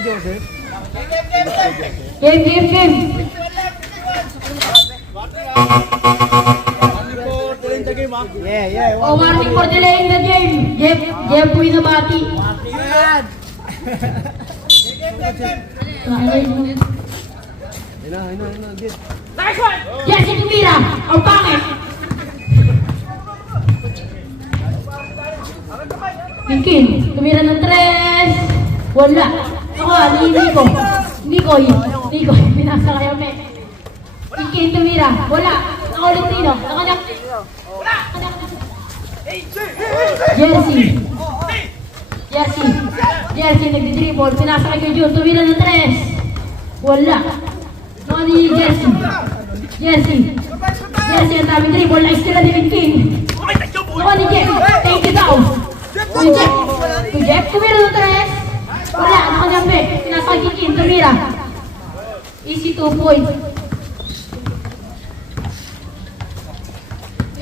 Joseph. Game. Yeah. Oh, warning for delaying the game. Jeff po yung nabati. Yes, si Tumira. Ang pangit. Pinkin. Tumira ng 3. Wala. Ako, Nico. Pinasa kayo, me. Pinkin, tumira. Wala. Nakaulit nino. Nakanak. Jersey, nagdi-dribble. Pinasa kayo, Jun. Tumira ng 3. Wala. Naka ni Jersey, ang daming dribble. Nice nila ni Pinkin. Naka ni Jeff. Thank you daw. Jeff, tumira ng 3. Wala, nakanyambe. Pinasa kay Pinkin, tumira. Easy 2 points.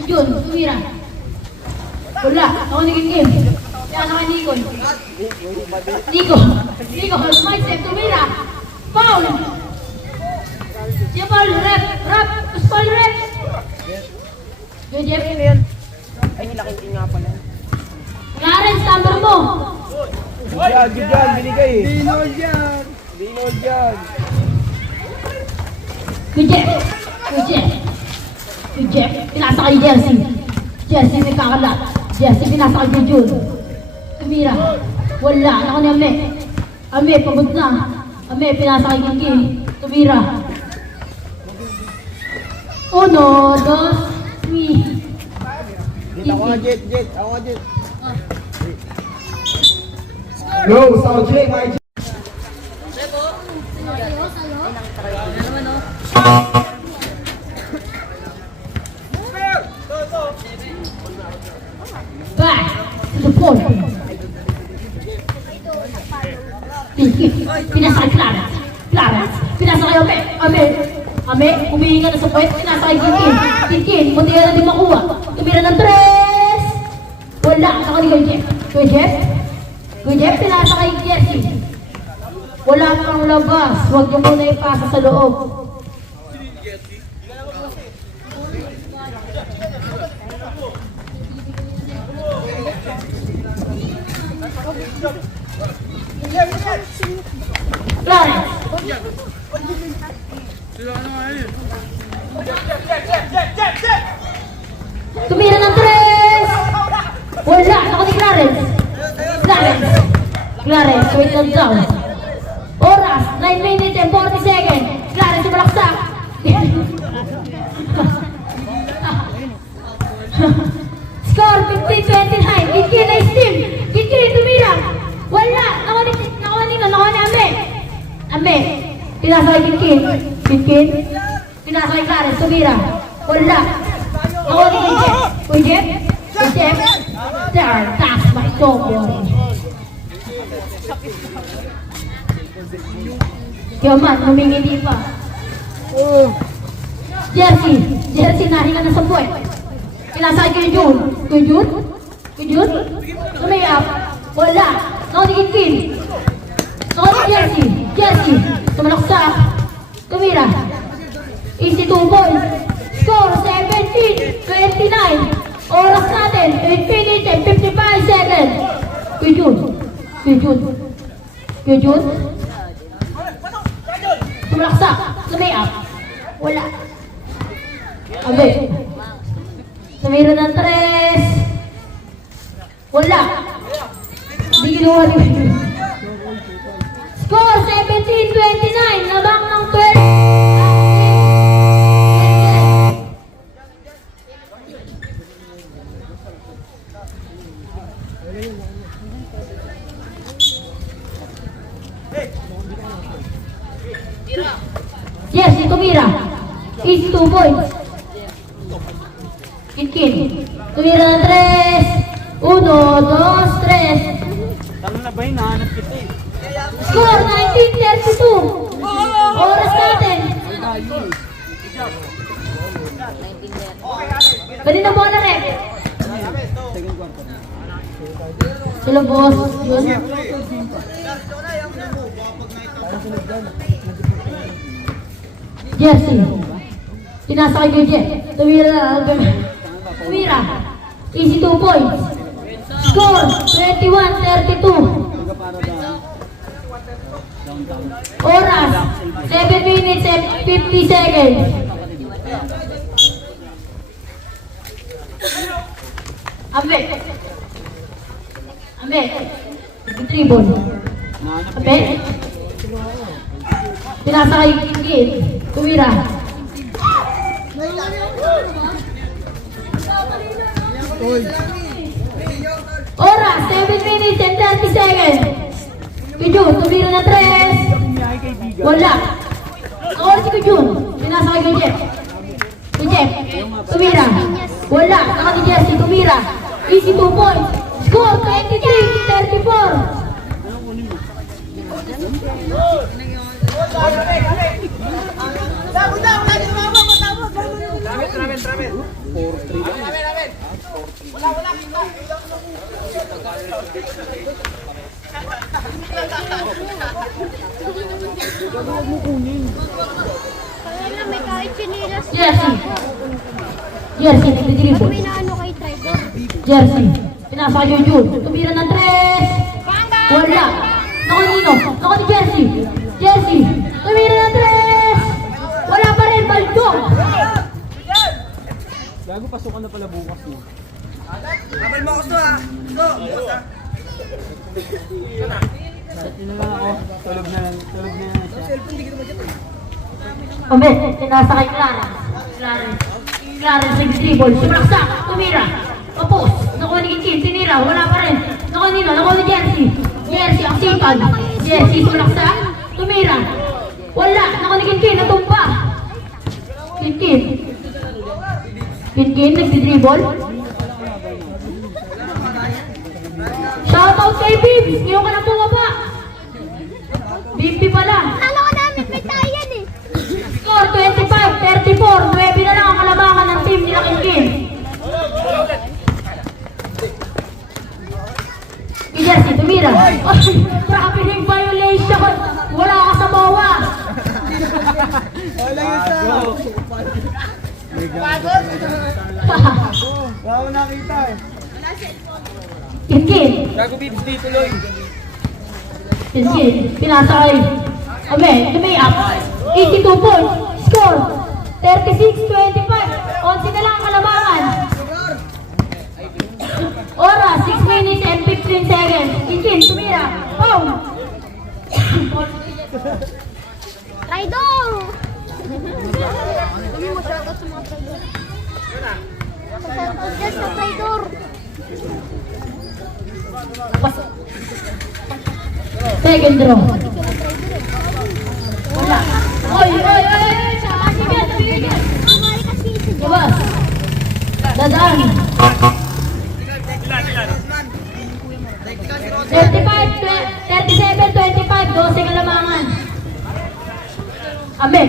Yun, tumira. Wala, ako ni Pinkin. Pinasa kay Nico, smite step, tumira. Foul! Siya foul, rep. Yun, Jeff. Ay, nilaki nga pala. Clarence, number mo. Good yan, binigay eh. Dinol yan. Good Jeff. Pinasa kay Jersey. Jersey may kakalat. Jersey pinasa kay Jun. Tumira. Wala. Ako ni Ame. Ame, pagod na. Ame, pinasa kay Kiki. Tumira. 1, 2, 3. Ako nga, Jet. Go, South J, my J. Back to the point. Pinasa kay Clarence. Pinasa kay Ame, humihinga na sa point. Pinasa kay Kinkin. Munti na din makuha. Tumira ng 3. Wala. Naka ni Kuya Jeff, pinasa kay Jersey. Wala pang labas. Huwag niyo muna ipasa sa loob. Clarence. Tumira ng 3. Wala. Naka ni Clarence, wait lang daw. Oras, 9 minutes and 40 seconds. Clarence, sumalaksak. Score, 15-29. Kinkin na steal. Kinkin, tumira. Wala. Nakuha ni Ame. Pinasa kay Kinkin. Pinasa kay Clarence, tumira. Wala. Nakuha ni Kuya Jeff. There, that's my dog, boy. Yaman, humingindi pa. Jersey, nahinga na sa buhay. Pinasa kay Jun. Tumiyap. Wala. Nakuha ni Jersey. Tumalaksak. Tumira. Easy 2 points. Score, 17-29. Oras natin, 8 minutes and 55 seconds. Kuya Jun. Tumalaksak. Tumiyap. Wala. Abe. Tumira ng 3. Wala. Hindi ginawa ni Score, 17-29. Nabang ng 12. Yes, tumira. Easy 2 points. Kinkin. Tumira ng 3. 1, 2, 3. Talo na ba yun? Nahanap kita eh. Score, 19-32. Oras natin. Pwede na buwan na rin. Sila boss. Yun. Jersey. Pinasa kay Jet. Tumira na. Tumira. Easy 2 points. Score 21-32. Oras 7 minutes and 50 seconds. Ambe. Retrieval. Ambe. Pinasa kay Kingin. Tumira. Oras 7 minutes and 30 seconds. Kujun, tumira na 3. Wala. Oras si Kujun. Pinasa kay Kujep. Tumira. Wala. Naka ni Jesse. Tumira. Easy 2 points. Score 23-34. May kahit sinilas. Jersey, nagdidribble. May naano kay driver. Jersey. Pinasa kay Jun. Tumira ng 3. Wala. Nako Nino. Nako ni Jersey. Jersey. Tumira ng 3. Wala pa rin. Baldo. Gago, pasukan na pala bukas mo. Abal mo ako to ha. Set nyo na lang ako. Tulog na siya. Obe, pinasa kay Clarence nag-dribble. Sumaksak. Tumira. Kapos. Nakuha ni Kim. Tinira. Wala pa rin. Nakuha Nino. Nakuha ni Jersey. Jersey, ang sipag. Jersey, sumaksak. Tumira. Wala. Nakuha ni Kim. Natumpa. Kim, nag-dribble. Shoutout kay Bibs. Ngayon ka na bumaba. Bibs pala. Akala ko namin may tayan eh. Score 25-34. 9 na lang ang kalabangan ng team nila Kim. Jersey, tumira. Ay, grabe ng violation. Wala ka sa bawa. Wala yun sa... Wow, nakita eh. Kim. Gago, Bibs, di tuloy. Pinasa kay Ame up. 82 points. Score 36-25. 11 na lang ang kalabangan. Oras 6 minutes and 15 seconds. Kim, tumira. Pow! Traidor! Hindi mo shoutout sa mga traidor. Shoutout dyan sa traidor. Second draw. Wala. Oy! Sige, tumigil. Amari kasi si Labas. Dadaan. 37-25, 12 kalamangan. Ame,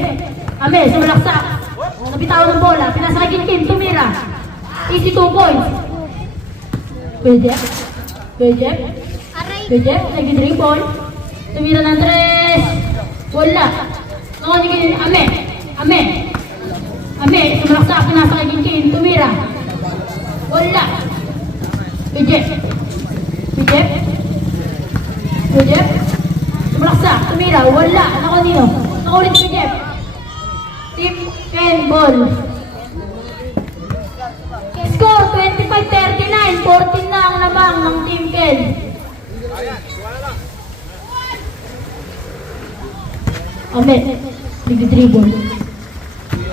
sumalaksak. Nabitawan ng bola, pinasa kay Kim, tumira. Easy 2 points. Pwede, nag-dribble. Tumira ng 3. Wala. Nakanyagin, Ame, sumalaksak, pinasa kay Kim, tumira. Wala. Pwede. Sumalaksak, tumira, wala. Nakanino? Nakulit si Jeff. Team Ken ball. Score 25-39. 14 na ang lamang ng Team Ken. Ame, nag-dribble.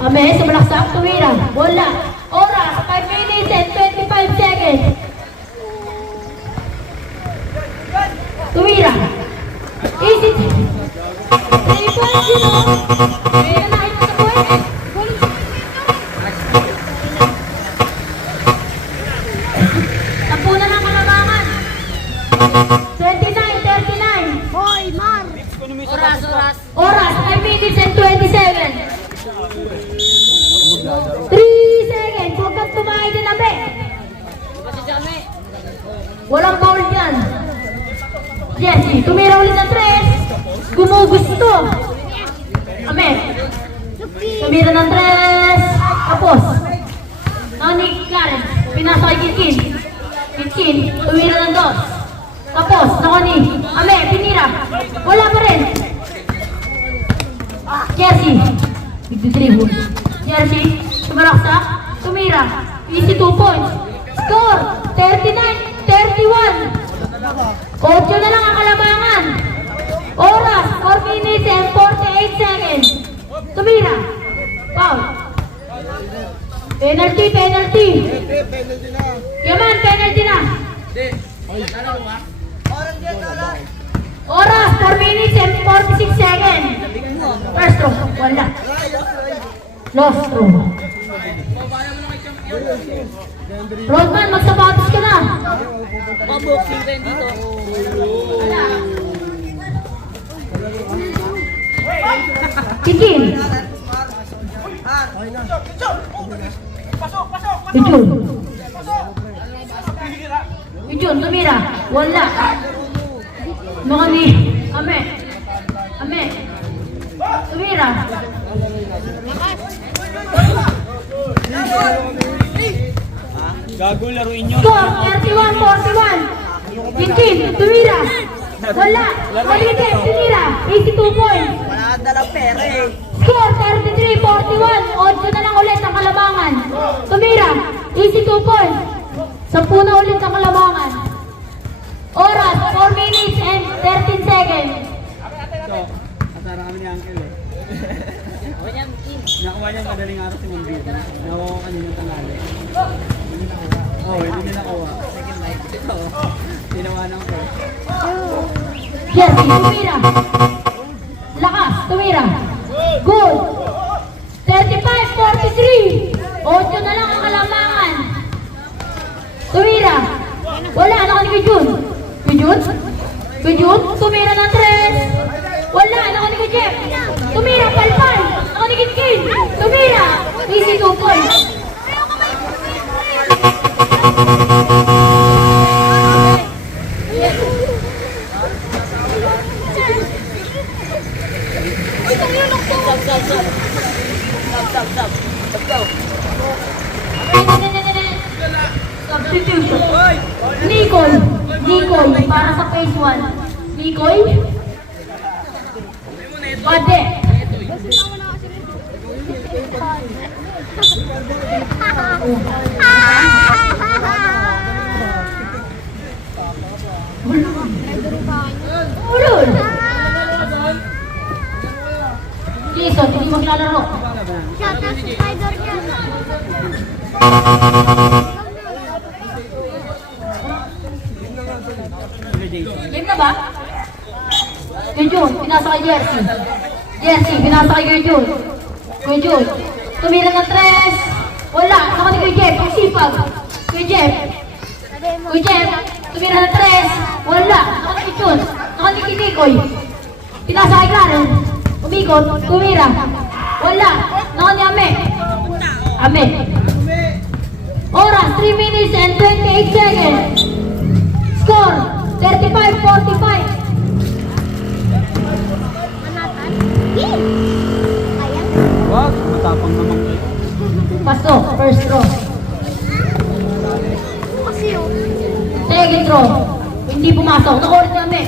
Ame, sumalaksak, tumira, wala. Oras, 5 minutes and 25 seconds. Tumira. Easy. 3 points yun o. May nakita sa point. Tapunan ang kalabangan. 29-39. Hoy, Mar! Oras, 5 minutes and 27. 3 seconds. Huwag kang tumahay din, Abe. Walang foul dyan. Jesse, tumira ulit ng 3. Gumugusto. Ame. Tumira ng 3. Tapos. Nani Clarence. Pinasa kay Kinkin. Kinkin. Tumira ng 2. Tapos. Nani. Ame. Pinira. Wala pa rin. Jersey. Nagdi-dribble. Jersey. Sumaraksa. Tumira. Easy 2 points. Score. 39-31. 8 na lang ang kalamangan. Oras, 4 minutes and 48 seconds. Tumira. Foul. Penalty. Yaman, penalty na. Oras, 4 minutes and 46 seconds. First throw, wala. Lost throw. Rodman, magsapatos ka na. Maboxing rin dito. Kikin. Ujun, tumira. Wala. Makani. Ame. Tumira. Gago, laruin nyo. Score, 31-41. Kikin, tumira. Wala. Malitin, tumira. 82 points. Wala ka dalang pera eh. Score 33-41. 8 na lang ulit ang kalamangan. Tumira. 82 points. 10 na ulit ang kalamangan. Oras 4 minutes and 13 seconds. Ito, kasara kami ni Uncle eh. Nakuha niya madaling araw si Mambito. Nakuha ko kanina tangali. Hindi nakuha. Second night. Ito, tinawanan ko. Jersey, tumira. Lakas, tumira. Good. 35-43. 8 na lang ang kalamangan. Tumira. Wala, naka ni Kujun. Kujun, tumira ng 3. Wala, naka ni Kujeff. Tumira, palpal. Naka ni Kinkin. Tumira. Easy 2 points. Stop. Let's go. Substitution. Nikoy, para sa phase 1. Nikoy. Bade. Ulul. Jason, hindi maglalaro. Shot na si Spider dyan. Game na ba? Kujun, pinasa kay Jersey. Pinasa kay Kujun. Tumira ng 3. Wala, naka ni Kujeff, pagsipag. Kujeff, tumira ng 3. Wala, naka ni Kujun. Naka ni Kinikoy. Pinasa kay Clarence. Umikot, tumira. Wala, naka ni Ame. Oras, 3 minutes and 28 seconds. Score, 35-45. Manatan. Game. Ayan. Wag, matapang naman kayo. Pasok, first throw. Kasi yun. Second throw. Hindi pumasok. Nakulit na Ame.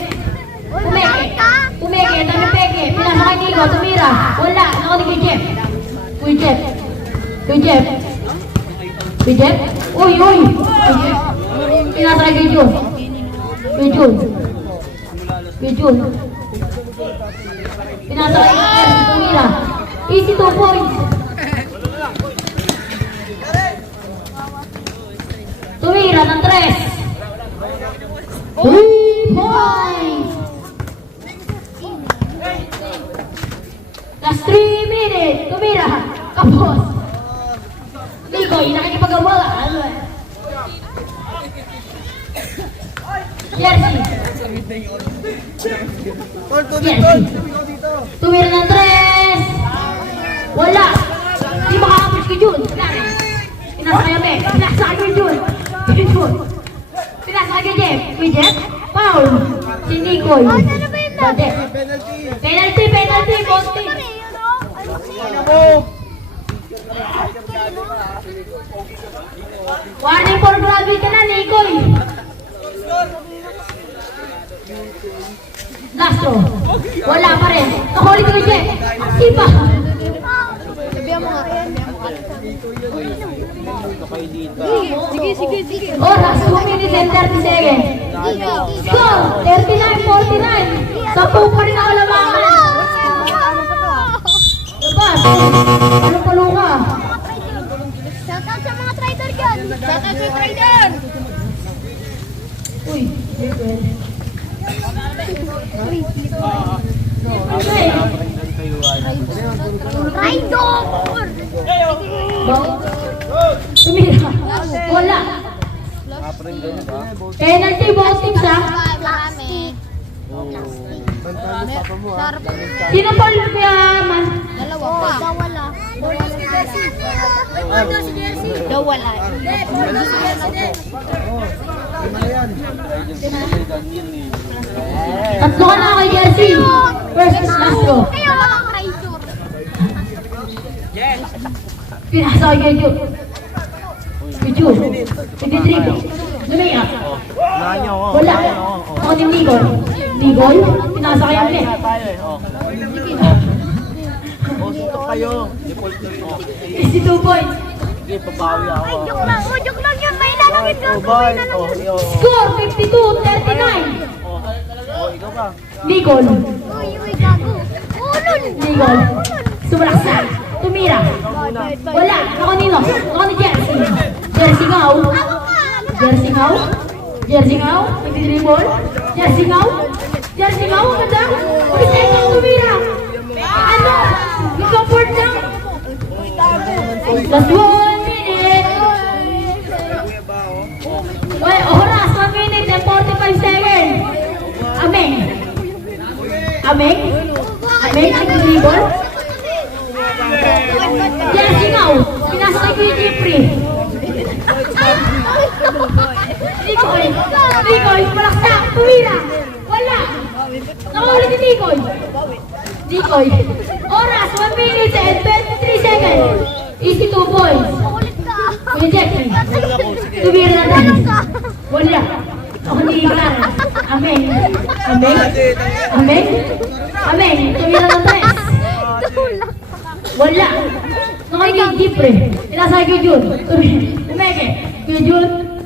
Uy, malaki ka. Pumeke, dami peke. Pinasa kay Nico, tumira. Wala, naka ni Kujeff. Uy. Pinasa kay Kujun. Pinasa kay Jersey, tumira. Easy 2 points. Tumira ng 3. 3 points. Last 3 minutes. Tumira. Kapos. Nicoy, nakikipagawa. Jersey. Tumira ng 3. Wala. Di makakapos kay Jun. Pinasa kay Ame. Pinasa kay Jun. Pinasa kay Jeff. Foul. Si Nicoy. Bade. Penalty, penalty, Bosti. Warning for gravity na, Nicoy. Last throw. Wala pa rin. Nakahuli ko na, Jet. Sipa. Sabihan mo nga. Sige, sige, sige. Oras, 2 minutes and 30 seconds. Score, 39-49. Sa po pa rin ako lamangan. Labas. Anong palo ka? Shoutout sa mga trader dyan. Shoutout sa trader. Uy, okay. Traidor! Tumira. Wala. Penalty, both teams ha. Plastic. Sarap. Sino pa ulit kaya man? Dalawa. Dawala. Dawala. Tatlo ka na kay Jesse. First is last go. Ayaw mga traidor. Pinasa kay Ju. Kay Ju. Kay Drigo. Lumaya. Wala. Ako ni Nigol. Nigol? Pinasa kay Able. Easy 2 points. Ay, joke lang. Oh, joke lang yun. May lalangin ka. May lalangin ka. Score 52-39. Nigol. Uy, uy, gago. Ulol. Nigol. Sumalaksa. Tumira. Wala. Ako nino. Ako ni Jersey. Jersey Ngao. Jersey Ngao. Jersey Ngao. Nagdi-dribble. Jersey Ngao. Jersey Ngao. Ganda. Uy, second tumira. Ano? Nag-comfort lang. Last 1 minute. Wait, oras. 1 minute and 45 seconds. Ameng. Ameng. Ameng. Nagdi-dribble. Jersey Ngao. Pinasa kay Kuya Jeffrey. Nikoy. Nikoy. Malaksak. Tumira. Wala. Nakahuli ni Nikoy. Nikoy. Oras. 1 minute and 23 seconds. Easy 2 points. Ulit ka. Kuya Jeffrey. Tumira na tayo. Wala. Ako ni Igan. Ameng. Ameng. Ameng. Ameng. Tumira na tayo. Tulak. Wala. Nakay Jeffrey. Pinasa kay Jun. Tumeke. Kuya Jun.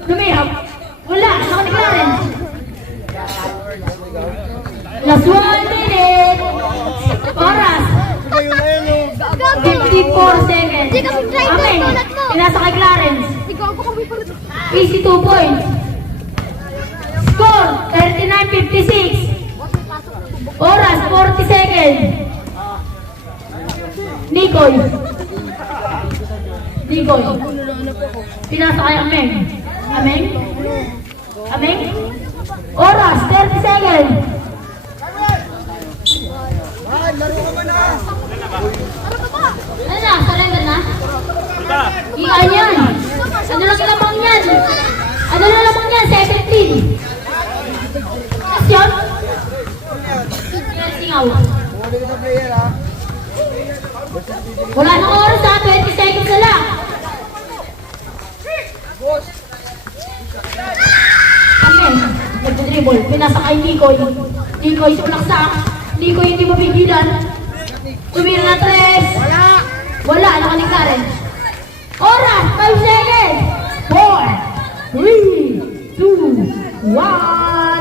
Lumihap. Wala. Nakay Clarence. Last 1 minute. Oras. 54 seconds. Di kasi driver, Ameng. tulad mo. Pinasa kay Clarence. Ikaw ako kami pala. Easy 2 points. Score 39-56. Oras 40 seconds. Nikoy. Nikoy. Pinasa kay Ameng. Ameng. Ameng. Oras 30 seconds. Ano na? Surrender na? Iyan yan. Ano lang lamang yan? Ano lang lamang yan? 17. Kas yun? Singaw. Wala nang oras ha. 20 seconds na lang. Amen. Nagdadribble. Pinasa kay Nikoy. Nikoy sumalaksak. Nikoy hindi mapigilan. Tumira na 3. Wala. Nakaling Karen. Oras. 5 seconds. 4, 3, 2, 1.